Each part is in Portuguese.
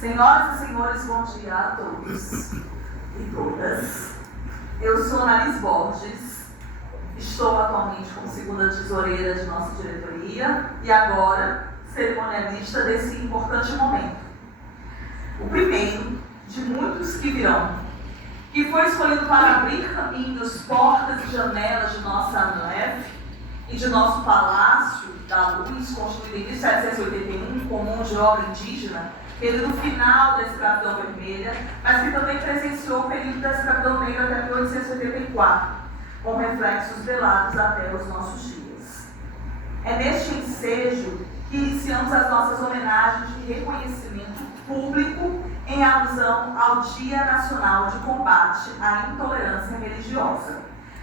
Senhoras e senhores, bom dia a todos e todas. Eu sou Annalise Borges, estou atualmente como segunda tesoureira de nossa diretoria e agora cerimonialista desse importante momento. O primeiro de muitos que virão, que foi escolhido para abrir caminhos, portas e janelas de nossa ANUEF e de nosso Palácio da Luz, construído em 1781 com mão de obra indígena, ele no final da escravidão vermelha, mas que também presenciou o período da escravidão negra até 1884, com reflexos velados até os nossos dias. É neste ensejo que iniciamos as nossas homenagens de reconhecimento público em alusão ao Dia Nacional de Combate à Intolerância Religiosa,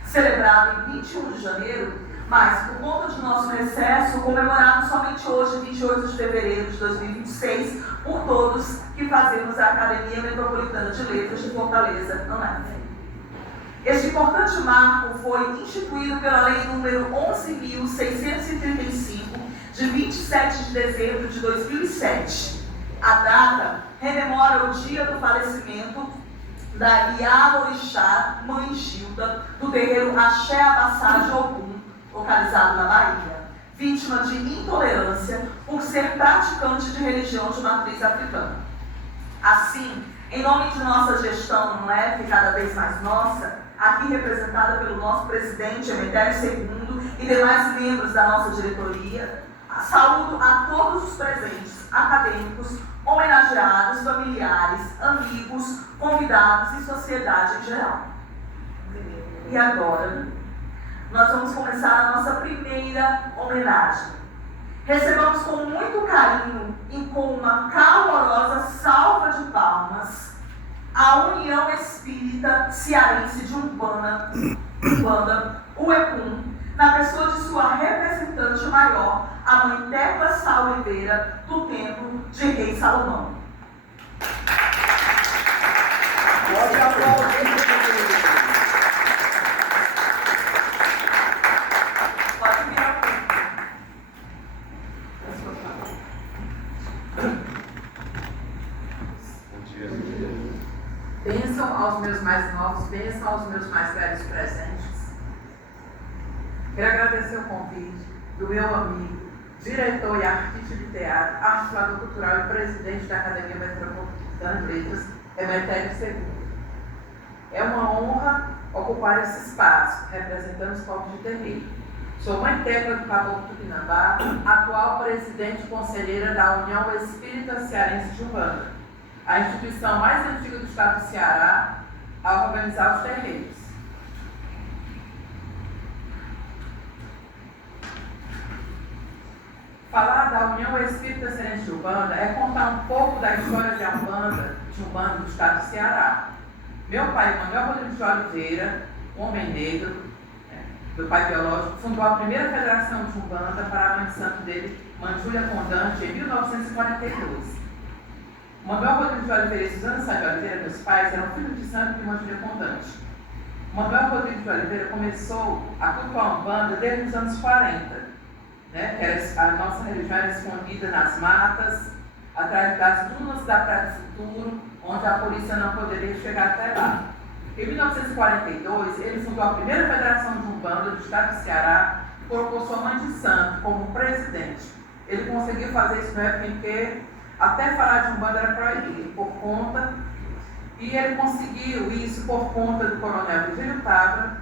celebrado em 21 de janeiro, mas, por conta de nosso recesso, comemorado somente hoje, 28 de fevereiro de 2026, por todos que fazemos a Academia Metropolitana de Letras de Fortaleza, ANUEF. Este importante marco foi instituído pela Lei nº 11.635, de 27 de dezembro de 2007. A data rememora o dia do falecimento da Iá-Orixá Mãe Gilda, do terreiro Axé Abassá de Ogum, localizado na Bahia, vítima de intolerância por ser praticante de religião de matriz africana. Assim, em nome de nossa gestão ANUEF, cada vez mais nossa, aqui representada pelo nosso presidente Emetério II e demais membros da nossa diretoria, saúdo a todos os presentes, acadêmicos, homenageados, familiares, amigos, convidados e sociedade em geral. E agora, nós vamos começar a nossa primeira homenagem. Recebamos com muito carinho e com uma calorosa salva de palmas a União Espírita Cearense de Umbanda, UEPUM, na pessoa de sua representante maior, a Mãe Tecla Sá Oliveira, do Templo de Rei Salomão. Pode aplaudir. Bênção aos meus mais novos, bênção aos meus mais velhos presentes. Quero agradecer o convite do meu amigo, diretor e artista de teatro, articulador cultural e presidente da Academia Metropolitana de Letras, Emetério II. É uma honra ocupar esse espaço, representando os povos de terreiro. Sou Mãe Tecla do Caboclo Tupinambá, atual presidente e conselheira da União Espírita Cearense de Umbanda, a instituição mais antiga do estado do Ceará a organizar os terreiros. Falar da União Espírita Cearense de Umbanda é contar um pouco da história de Umbanda do estado do Ceará. Meu pai, Manuel Rodrigues de Oliveira, um homem negro, meu pai biológico, fundou a primeira federação de Umbanda para a mãe de santo dele, Mãe Júlia Condante, em 1942. Manuel Rodrigues de Oliveira e Suzana Sá de Oliveira, meus pais, eram filhos de santo de Mãe Júlia Condante. Manuel Rodrigues de Oliveira começou a cultuar a Umbanda desde os anos 40, que a nossa religião era escondida nas matas, atrás das dunas da Praia do Futuro, onde a polícia não poderia chegar até lá. Em 1942, ele fundou a primeira federação de Umbanda do estado do Ceará e colocou sua mãe de santo como presidente. Ele conseguiu fazer isso na época em que até falar de Umbanda era proibido, e ele conseguiu isso por conta do coronel Virgílio Távora,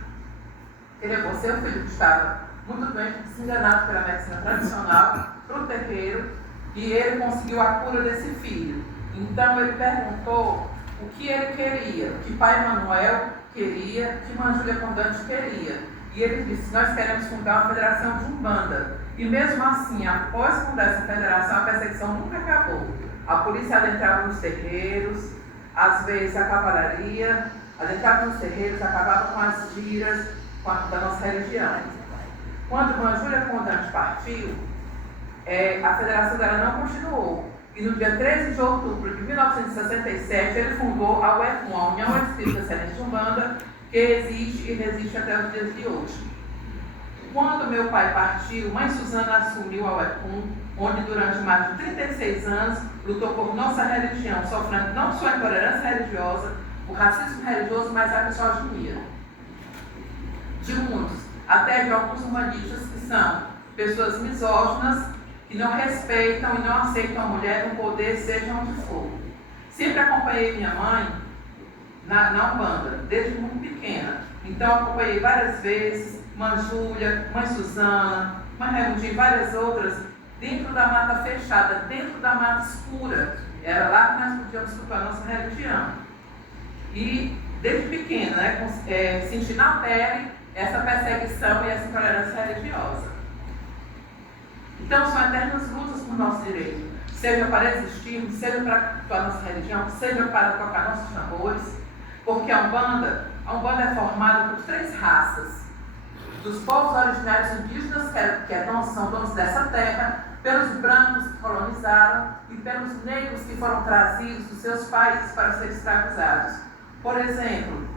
que levou seu filho que estava muito doente, desenganado pela medicina tradicional, para o terreiro, e ele conseguiu a cura desse filho. Então ele perguntou o que ele queria, o que pai Manuel queria, o que Mãe Júlia Condante queria. E ele disse: nós queremos fundar uma federação de Umbanda. E mesmo assim, após fundar essa federação, a perseguição nunca acabou. A polícia adentrava nos terreiros, às vezes a cavalaria, adentrava nos terreiros, acabava com as giras da nossa religião. Quando Mãe Júlia Condante partiu, a federação dela não continuou. E no dia 13 de outubro de 1967, ele fundou a UEPUM, a União Espírita Cearense de Umbanda, que existe e resiste até os dias de hoje. Quando meu pai partiu, Mãe Suzana assumiu a UEPUM onde durante mais de 36 anos lutou por nossa religião, sofrendo não só a intolerância religiosa, o racismo religioso, mas a misoginia. De muitos, até de alguns humanistas que são pessoas misóginas, que não respeitam e não aceitam a mulher no poder, seja onde for. Sempre acompanhei minha mãe na Umbanda, desde muito pequena. Então acompanhei várias vezes Mãe Júlia, Mãe Suzana, Mãe Raimundinha e várias outras, dentro da mata fechada, dentro da mata escura. Era lá que nós podíamos escutar a nossa religião. E desde pequena, senti na pele essa perseguição e essa intolerância religiosa. Então são eternas lutas por nosso direito, seja para existirmos, seja para atuar nossa religião, seja para tocar nossos tambores, porque a Umbanda é formada por 3 raças: dos povos originários indígenas, são donos dessa terra, pelos brancos que colonizaram e pelos negros que foram trazidos dos seus países para serem escravizados. Por exemplo,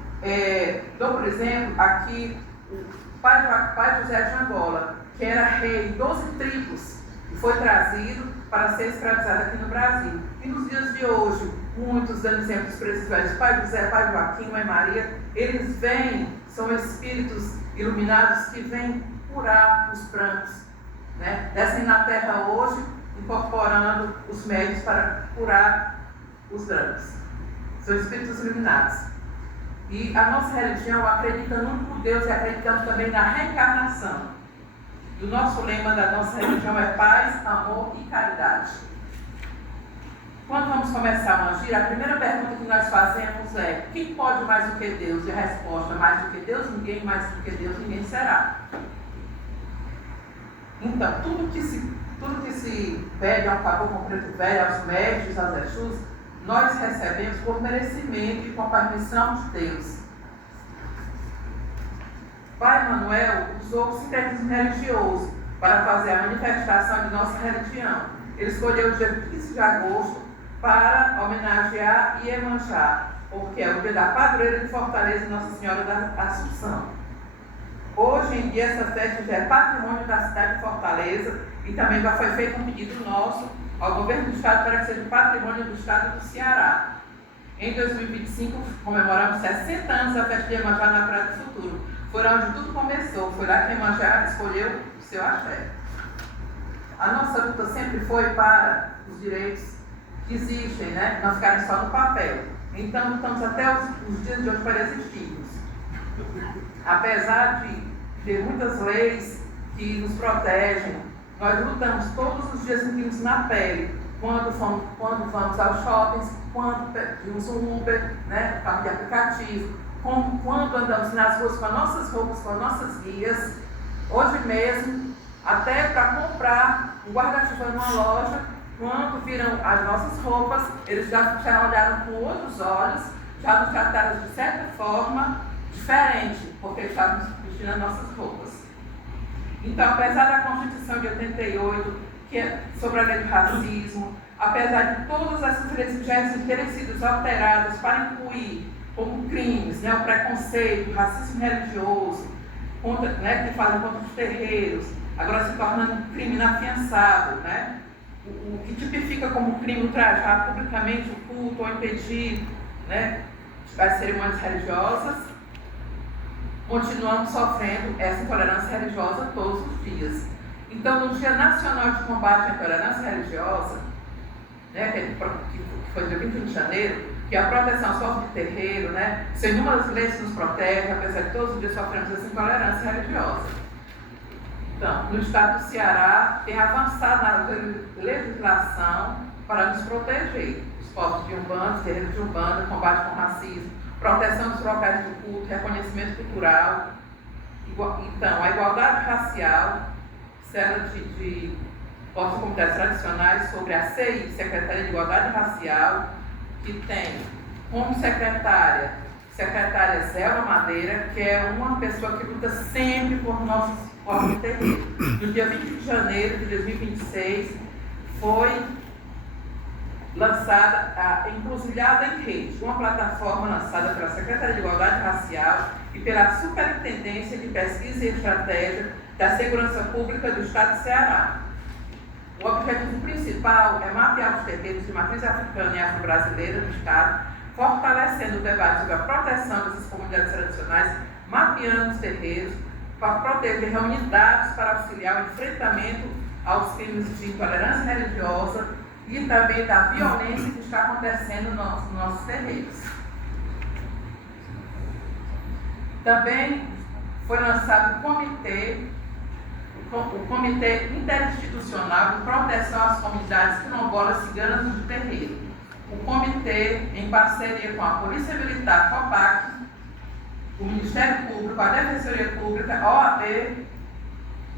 aqui o pai José de Angola, que era rei de 12 tribos, e foi trazido para ser escravizado aqui no Brasil. E nos dias de hoje, muitos, dando exemplos presidentes, pai José, pai Joaquim, mãe Maria, eles vêm, são espíritos iluminados que vêm curar os brancos, né? Descem na terra hoje, incorporando os médios para curar os brancos. São espíritos iluminados. E a nossa religião acredita no único Deus e acreditamos também na reencarnação. E o nosso lema da nossa religião é paz, amor e caridade. Quando vamos começar a agir, a primeira pergunta que nós fazemos é: quem pode mais do que Deus? E a resposta: mais do que Deus, ninguém; mais do que Deus, ninguém será. Então, tudo que se pede ao caboclo preto velho, aos médios, aos exus, nós recebemos por merecimento e com a permissão de Deus. Pai Manuel usou o sincretismo religioso para fazer a manifestação de nossa religião. Ele escolheu o dia 15 de agosto para homenagear Iemanjá, porque é o dia da padroeira de Fortaleza, Nossa Senhora da Assunção. Hoje em dia, essa festa já é patrimônio da cidade de Fortaleza e também já foi feito um pedido nosso ao governo do estado para que seja patrimônio do estado do Ceará. Em 2025, comemoramos 60 anos da festa de Iemanjá na Praia do Futuro. Foi onde tudo começou, foi lá que Iemanjá escolheu o seu axé. A nossa luta sempre foi para os direitos que existem, né? Não ficarem só no papel. Então lutamos até os dias de hoje para existirmos. Apesar de ter muitas leis que nos protegem, nós lutamos todos os dias, sentimos na pele. Quando vamos aos shoppings, quando pedimos um Uber, né? Carro de aplicativo, quando andamos nas ruas com as nossas roupas, com as nossas guias. Hoje mesmo, até para comprar um guarda-chuva numa loja, quando viram as nossas roupas, eles já olharam com outros olhos, já nos trataram de certa forma diferente, porque estavam vestindo as nossas roupas. Então, apesar da Constituição de 88, que é sobre a lei do racismo, apesar de todas essas legislações terem sido alteradas para incluir como crimes, né, o preconceito, o racismo religioso, que fazem contra os terreiros, agora se tornando um crime inafiançável, né? O que tipifica como crime ultrajar publicamente o culto ou impedir, né, as cerimônias religiosas, continuamos sofrendo essa intolerância religiosa todos os dias. Então, no Dia Nacional de Combate à Intolerância Religiosa, né, que foi dia 21 de janeiro, que é a proteção aos povos de terreiro, né, são inúmeras leis que nos protegem, apesar de todos os dias sofremos essa intolerância religiosa. Então, no estado do Ceará, tem avançado na legislação para nos proteger. Os povos de Umbanda, terreiros de Umbanda, combate com racismo, proteção dos locais do culto, reconhecimento cultural. Então, a igualdade racial, célula de povos e comunidades tradicionais sobre a CI, Secretaria de Igualdade Racial, que tem como secretária Zelma Madeira, que é uma pessoa que luta sempre por nossos povos de terreiro. No dia 20 de janeiro de 2026, foi lançada a Encruzilhada em Rede, uma plataforma lançada pela Secretaria de Igualdade Racial e pela Superintendência de Pesquisa e Estratégia da Segurança Pública do Estado de Ceará. O objetivo principal é mapear os terreiros de matriz africana e afro-brasileira do Estado, fortalecendo o debate sobre a proteção dessas comunidades tradicionais, mapeando os terreiros, para proteger, reunir dados para auxiliar o enfrentamento aos crimes de intolerância religiosa e também da violência que está acontecendo nos nossos terreiros. Também foi lançado o Comitê Interinstitucional de Proteção às Comunidades Quilombolas Ciganas do Terreiro. O comitê, em parceria com a Polícia Militar, FOPAC, o Ministério Público, a Defensoria Pública, a OAB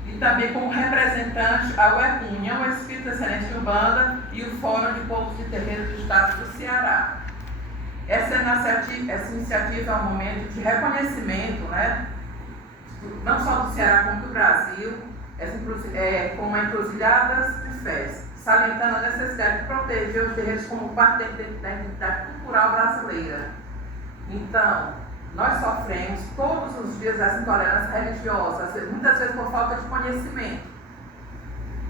e também como representante a UECUM, União Espírita Excelente de Umbanda e o Fórum de Povos de Terreiro do Estado do Ceará. Essa iniciativa é um momento de reconhecimento, né, não só do Ceará como do Brasil, como encruzilhadas de fés, salientando a necessidade de proteger os terreiros como parte da identidade cultural brasileira. Então, nós sofremos todos os dias essa intolerância religiosa, muitas vezes por falta de conhecimento.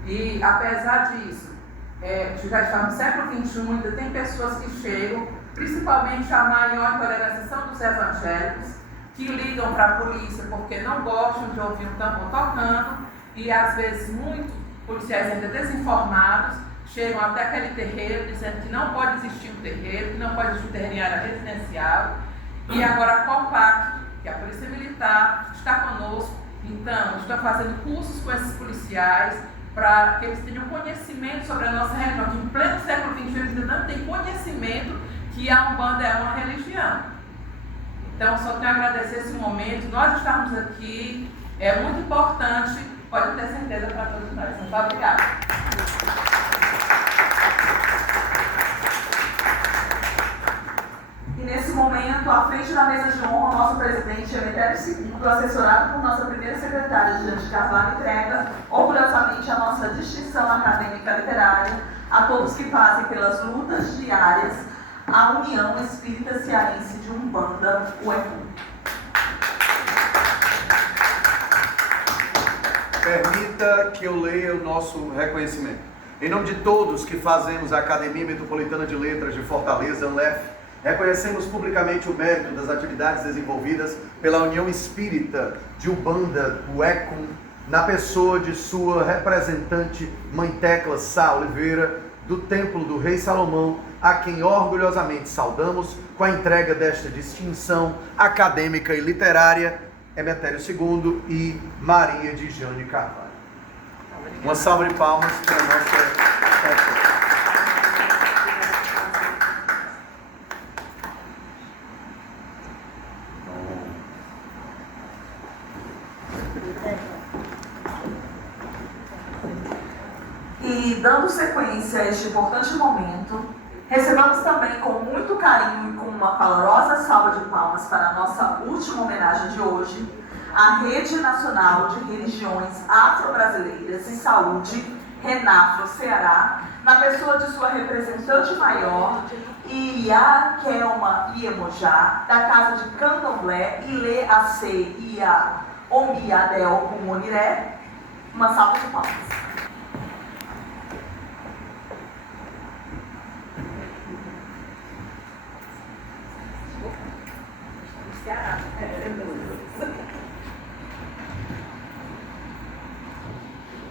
E, apesar disso, já estamos no século XXI, ainda tem pessoas que chegam, principalmente a maior intolerância são dos evangélicos, que ligam para a polícia porque não gostam de ouvir um tampão tocando, e às vezes muitos policiais ainda desinformados chegam até aquele terreiro dizendo que não pode existir um terreiro, que não pode existir um terreiro em área residencial. E agora a COPAC, que é a Polícia Militar, está conosco, então estão fazendo cursos com esses policiais para que eles tenham conhecimento sobre a nossa religião, que em pleno século XXI eles ainda não têm conhecimento que a Umbanda é uma religião. Então, só tenho a agradecer esse momento, nós estamos aqui, é muito importante, pode ter certeza para todos nós. Muito obrigada. E nesse momento, à frente da mesa de honra, o nosso presidente Emetério II, assessorado por nossa primeira secretária, Jane Carvalho, entrega orgulhosamente a nossa distinção acadêmica literária a todos que fazem pelas lutas diárias a União Espírita Cearense de Umbanda, UECUM. Permita que eu leia o nosso reconhecimento. Em nome de todos que fazemos a Academia Metropolitana de Letras de Fortaleza, ANLEF, reconhecemos publicamente o mérito das atividades desenvolvidas pela União Espírita de Umbanda, UECUM, na pessoa de sua representante, Mãe Tecla Sá Oliveira, do Templo do Rei Salomão, a quem orgulhosamente saudamos com a entrega desta distinção acadêmica e literária, Emetério II e Maria de Jane Carvalho. Uma salva de palmas para a nossa... E dando sequência a este importante momento, recebamos também com muito carinho e com uma calorosa salva de palmas para a nossa última homenagem de hoje, a Rede Nacional de Religiões Afro-Brasileiras em Saúde, RENAFRO Ceará, na pessoa de sua representante maior, Ia Kelma Iemojá, da Casa de Candomblé, Ile Ace Ia Omiadel Moniré. Uma salva de palmas.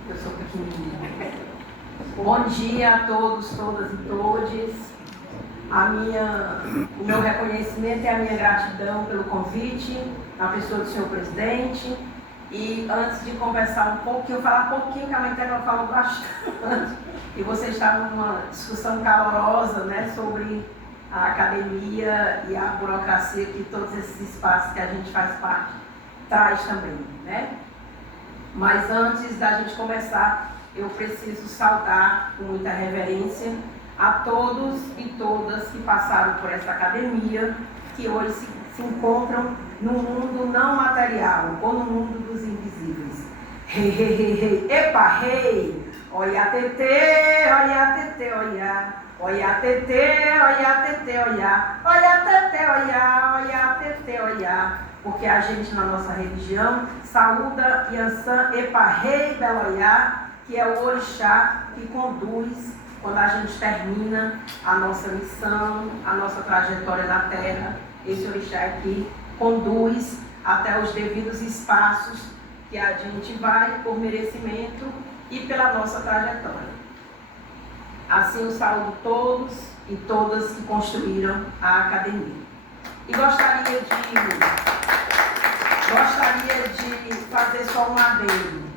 Eu sou pequenininha. Bom dia a todos, todas e todes. O meu reconhecimento e a minha gratidão pelo convite, na pessoa do senhor presidente. E antes de conversar um pouquinho, falar um pouquinho, que a Mãe Tecla falou bastante, e vocês estavam numa discussão calorosa, né, sobre a academia e a burocracia que todos esses espaços que a gente faz parte traz também, né? Mas antes da gente começar, eu preciso saudar com muita reverência a todos e todas que passaram por essa academia, que hoje se encontram no mundo não material, ou no mundo dos invisíveis. Rei, rei, rei, rei, epa, rei, olha tetê, olha tetê, olha, olha tetê, olha tetê, olha, olha tetê, olha, olha tetê, olha. Porque a gente, na nossa religião, saúda Yansan Epa Rei Beloiá, que é o orixá que conduz quando a gente termina a nossa missão, a nossa trajetória na Terra. Esse orixá aqui conduz até os devidos espaços que a gente vai por merecimento e pela nossa trajetória. Assim eu saúdo todos e todas que construíram a academia. E gostaria de fazer só um adendo.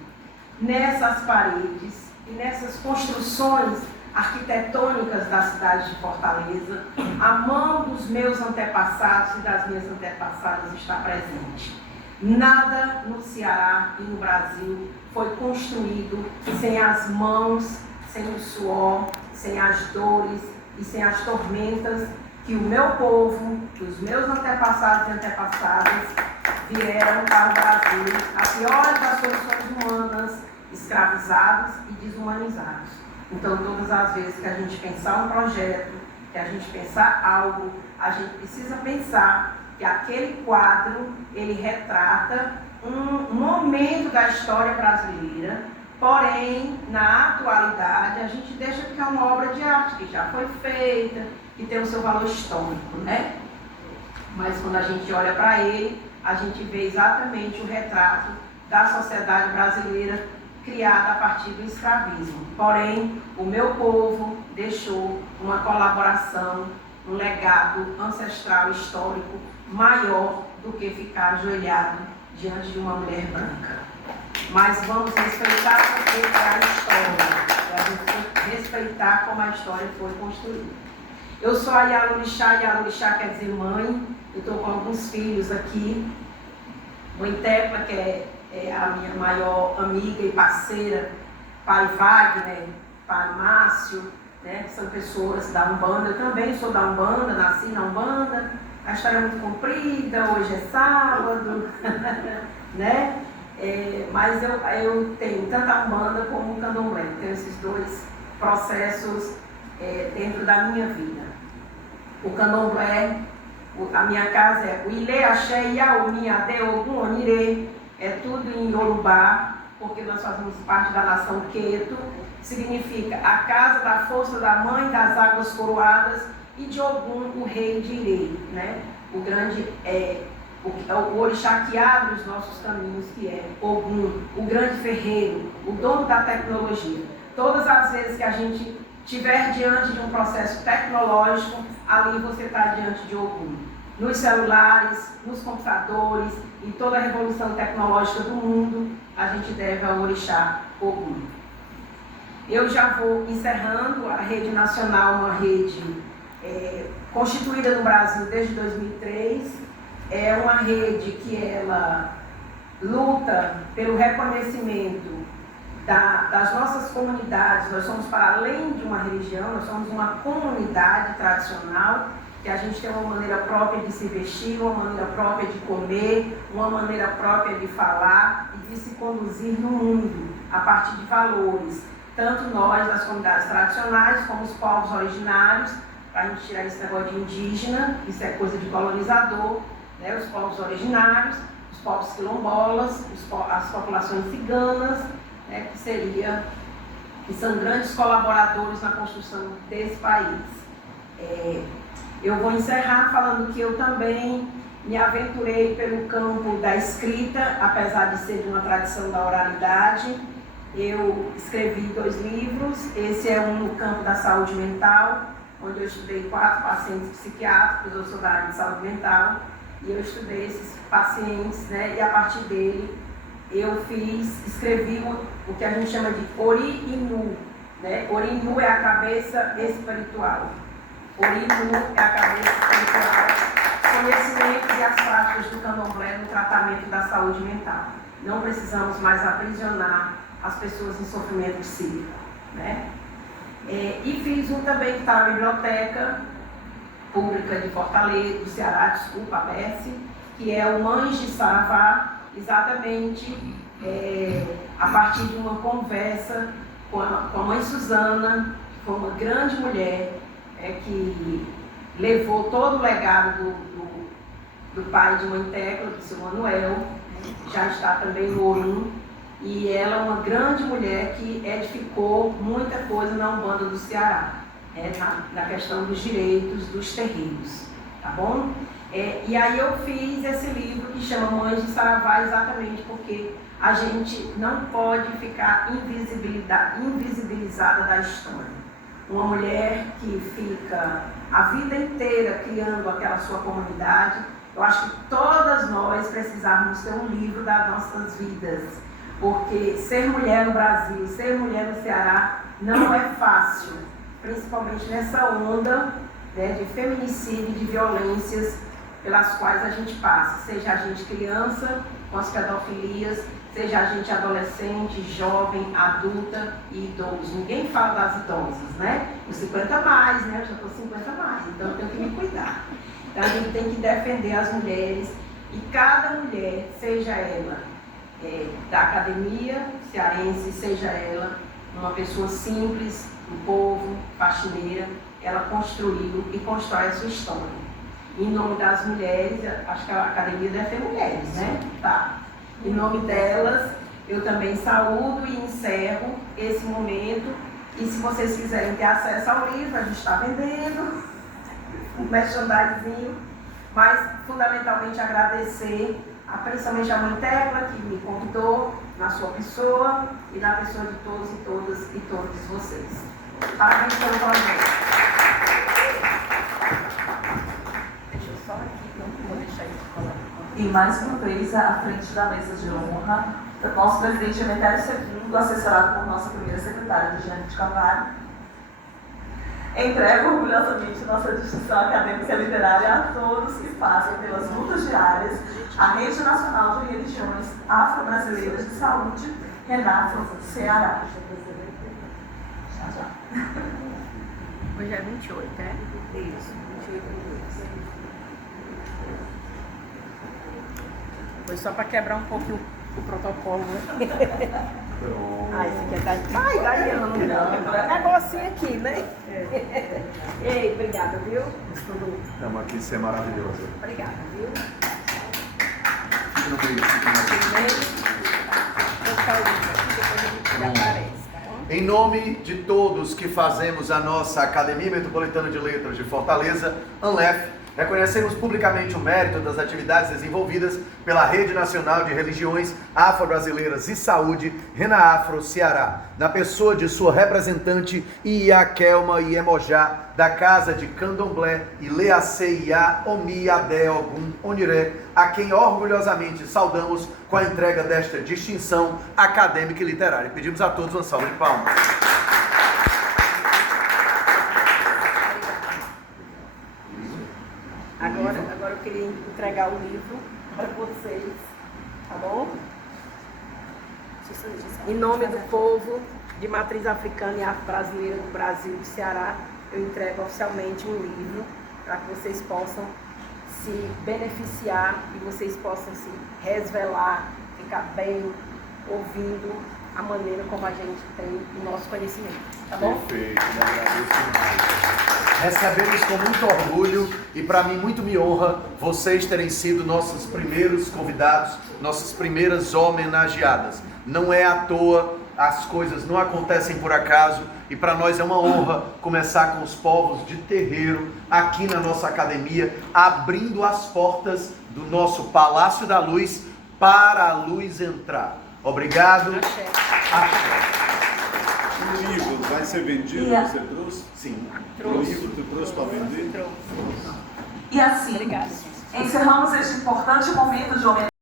Nessas paredes e nessas construções arquitetônicas da cidade de Fortaleza, a mão dos meus antepassados e das minhas antepassadas está presente. Nada no Ceará e no Brasil foi construído sem as mãos, sem o suor, sem as dores e sem as tormentas que o meu povo, que os meus antepassados e antepassadas vieram para o Brasil, a pior das condições humanas, escravizados e desumanizados. Então, todas as vezes que a gente pensar um projeto, que a gente pensar algo, a gente precisa pensar que aquele quadro, ele retrata um momento da história brasileira, porém, na atualidade, a gente deixa que é uma obra de arte que já foi feita, que tem o seu valor histórico, né? Mas quando a gente olha para ele, a gente vê exatamente o retrato da sociedade brasileira criada a partir do escravismo. Porém, o meu povo deixou uma colaboração, um legado ancestral histórico maior do que ficar ajoelhado diante de uma mulher branca. Mas vamos respeitar porque é a história, a gente respeitar como a história foi construída. Eu sou a Yalorixá, Yalorixá quer dizer mãe, eu estou com alguns filhos aqui. Mãe Tecla, que é a minha maior amiga e parceira, pai Wagner, pai Márcio, né, que são pessoas da Umbanda. Eu também sou da Umbanda, nasci na Umbanda. A história é muito comprida, hoje é sábado, né? Mas eu tenho tanto a Umbanda como o Candomblé. Tenho esses dois processos dentro da minha vida. O Candomblé, a minha casa é o Ilê, Axé, Iaomi, Ade, Ogum, Onirê, é tudo em Yorubá, porque nós fazemos parte da nação Queto, significa a casa da força da mãe das águas coroadas e de Ogum, o rei de Irê, né? O grande o orixá que abre os nossos caminhos, que é Ogum, o grande ferreiro, o dono da tecnologia. Todas as vezes que a gente estiver diante de um processo tecnológico, ali você está diante de Ogum. Nos celulares, nos computadores, em toda a revolução tecnológica do mundo, a gente deve ao orixá Ogum. Eu já vou encerrando. A rede nacional, uma rede constituída no Brasil desde 2003, é uma rede que ela luta pelo reconhecimento das nossas comunidades. Nós somos para além de uma religião, nós somos uma comunidade tradicional, que a gente tem uma maneira própria de se vestir, uma maneira própria de comer, uma maneira própria de falar e de se conduzir no mundo, a partir de valores. Tanto nós, das comunidades tradicionais, como os povos originários, para a gente tirar esse negócio de indígena, isso é coisa de colonizador, né? Os povos originários, os povos quilombolas, as populações ciganas, né? que são grandes colaboradores na construção desse país. Eu vou encerrar falando que eu também me aventurei pelo campo da escrita, apesar de ser de uma tradição da oralidade. Eu escrevi 2 livros, esse é um no campo da saúde mental, onde eu estudei 4 pacientes psiquiátricos, eu sou da área de saúde mental, e eu estudei esses pacientes, né, e a partir dele eu escrevi o que a gente chama de Ori Inu, né? Ori Inu é a cabeça espiritual. Ori Inu é a cabeça espiritual. Conhecimentos e as práticas do candomblé no tratamento da saúde mental. Não precisamos mais aprisionar as pessoas em sofrimento psíquico, né? E fiz um também que está na Biblioteca Pública de Fortaleza, do Ceará, desculpa, a BES, que é o Mães de Saravá, exatamente a partir de uma conversa com a mãe Suzana, que foi uma grande mulher, que levou todo o legado do pai de Mãe Tecla, do seu Manuel, já está também no Orum, e ela é uma grande mulher que edificou muita coisa na Umbanda do Ceará, na questão dos direitos dos terreiros, tá bom? E aí eu fiz esse livro que chama Mães de Saravá, exatamente porque a gente não pode ficar invisibilizada da história. Uma mulher que fica a vida inteira criando aquela sua comunidade, eu acho que todas nós precisamos ter um livro das nossas vidas, porque ser mulher no Brasil, ser mulher no Ceará não é fácil, principalmente nessa onda, né, de feminicídio e de violências pelas quais a gente passa, seja a gente criança com as pedofilias, seja a gente adolescente, jovem, adulta e idoso. Ninguém fala das idosas, né? Os 50 mais, né? Eu já estou 50 mais, então eu tenho que me cuidar. Então a gente tem que defender as mulheres e cada mulher, seja ela da academia cearense, seja ela uma pessoa simples, do povo, faxineira, ela construiu e constrói a sua história. Em nome das mulheres, acho que a academia deve ter mulheres, né? Tá. Em nome delas, eu também saúdo e encerro esse momento. E se vocês quiserem ter acesso ao livro, a gente está vendendo um merchandisinho, mas fundamentalmente agradecer principalmente a mãe Tecla, que me convidou, na sua pessoa e na pessoa de todos e todas e todos vocês. Parabéns pelo projeto. Deixa eu só aqui, não vou deixar isso falar. E mais uma vez, à frente da mesa de honra, nosso presidente Emetério II, assessorado por nossa primeira secretária, Giane de Carvalho, entrego orgulhosamente nossa distinção acadêmica e literária a todos que passam pelas lutas diárias, a Rede Nacional de Religiões Afro-Brasileiras de Saúde, Renafro, Ceará. Hoje é 28, é? Isso, 28 Foi só para quebrar um pouquinho o protocolo, né? Esse aqui é da... Ai, Dariana, não dá. Negocinho aqui, né? Ei, obrigada, viu? Estamos aqui, isso é maravilhoso. Obrigada, viu? Fique no meio, fique no meio. Em nome de todos que fazemos a nossa Academia Metropolitana de Letras de Fortaleza, ANLEF, reconhecemos publicamente o mérito das atividades desenvolvidas pela Rede Nacional de Religiões Afro-Brasileiras e Saúde, Renafro, Ceará, na pessoa de sua representante Iakelma Iemojá, da Casa de Candomblé, Ileaceia Omi Adé Ogum Oniré, a quem orgulhosamente saudamos com a entrega desta distinção acadêmica e literária. Pedimos a todos uma salva de palmas. Agora eu queria entregar o livro para vocês, tá bom? Em nome do povo de matriz africana e afro-brasileira do Brasil e do Ceará, eu entrego oficialmente um livro para que vocês possam se beneficiar e vocês possam se resvelar, ficar bem, ouvindo a maneira como a gente tem o nosso conhecimento, tá bom? Perfeito, me agradeço demais. Recebemos com muito orgulho e para mim muito me honra vocês terem sido nossos primeiros convidados, nossas primeiras homenageadas. Não é à toa, as coisas não acontecem por acaso e para nós é uma honra começar com os povos de terreiro aqui na nossa academia, abrindo as portas do nosso Palácio da Luz para a luz entrar. Obrigado. Axé. O livro vai ser vendido, você trouxe? Sim. O livro tu trouxe para vender? E assim, Obrigada. encerramos este importante momento de homenagem.